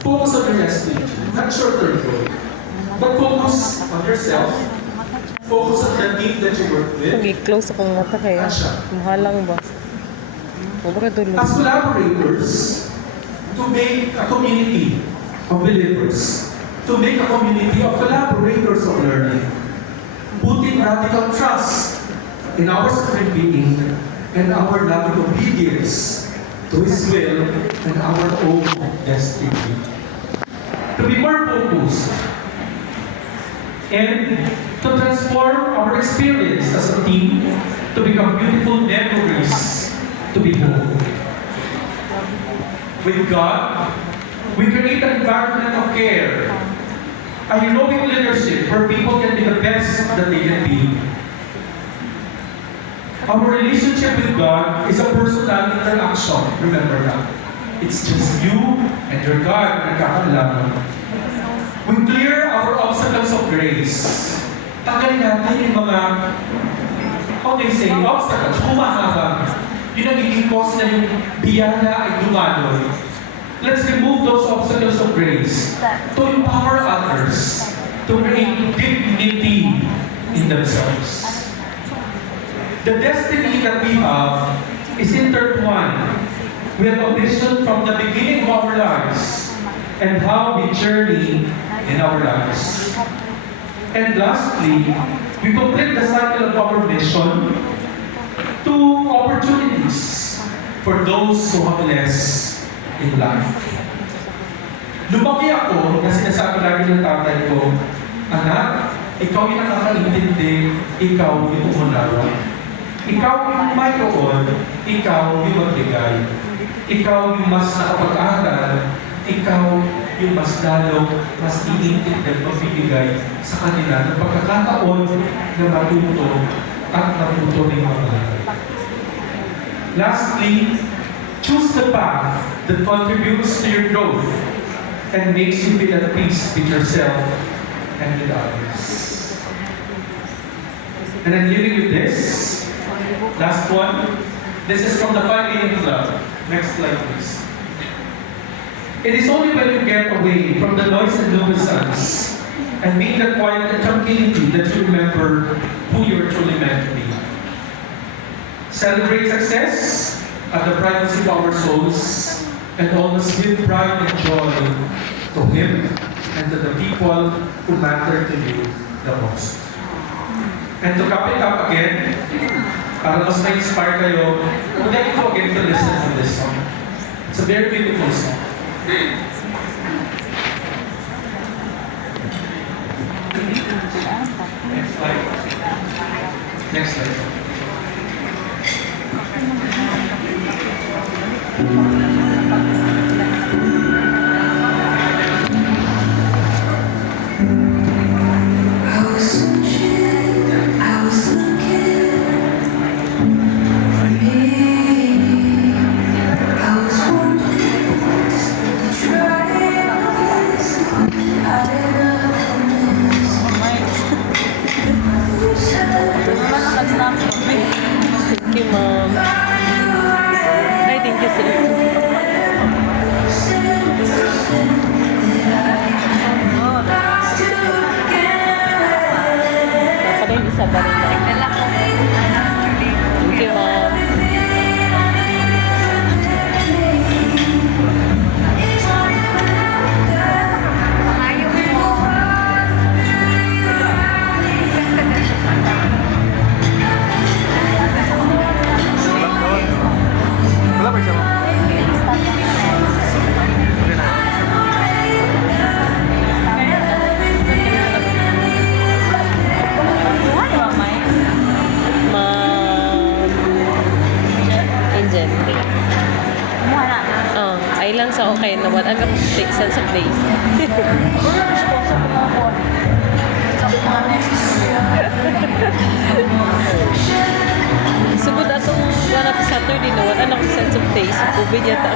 Focus on your destiny, not short-term goal. But focus on yourself. Focus on the team that you work with. Nag-close akong mata kaya. Mahalang ba? As collaborators, to make a community of believers, to make a community of collaborators of learning, putting radical trust in our supreme being and our loving obedience to His will and our own destiny. To be more focused and to transform our experience as a team to become beautiful memories to behold. With God, we create an environment of care, a heroic leadership where people can be the best that they can be. Our relationship with God is a personal interaction. Remember that. It's just you and your God na nagkakalaman. We clear our obstacles of grace. Tanggalin natin yung mga, how they say, obstacles, humahaba. Yung nagiging cause na yung biyaya ay dumaloy. Let's remove those obstacles of grace to empower others to create dignity in themselves. The destiny that we have is intertwined. We have a vision from the beginning of our lives and how we journey in our lives. And lastly, we complete the cycle of our mission to opportunities for those who have less in life. Lumaki ako na sinasabi lagi ng tatay ko, anak, ikaw yung nakakaintindi, ikaw yung umunawa. Ikaw yung mayroon, ikaw yung magbigay. Ikaw yung mas nakapag-aral, ikaw yung mas lalo, mas iintindi at magbibigay sa kanila ng pagkakataon na matuto at matuto rin mag-aral. Lastly, choose the path that contributes to your growth and makes you feel at peace with yourself and with others. And I'm leaving you this. Last one. This is from the 5 AM Club. Next slide, please. It is only when you get away from the noise and nuisance and be in the quiet and tranquility that you remember who you are truly meant to be. Celebrate success at the privacy of our souls, and always give pride and joy to Him and to the people who matter to you the most. And to cap it up again, para mas ma-inspire kayo, would like you again to listen to this song. It's a very beautiful song. Next slide. Next slide. Thank you, Mom. Ay, thank you, sir. Dapat yung isa ba rin? Thank you, Mom. Ay lang sa okay na what ano take sense of place. Sugod atong wala Saturday na wala na sense of place. Covid yata.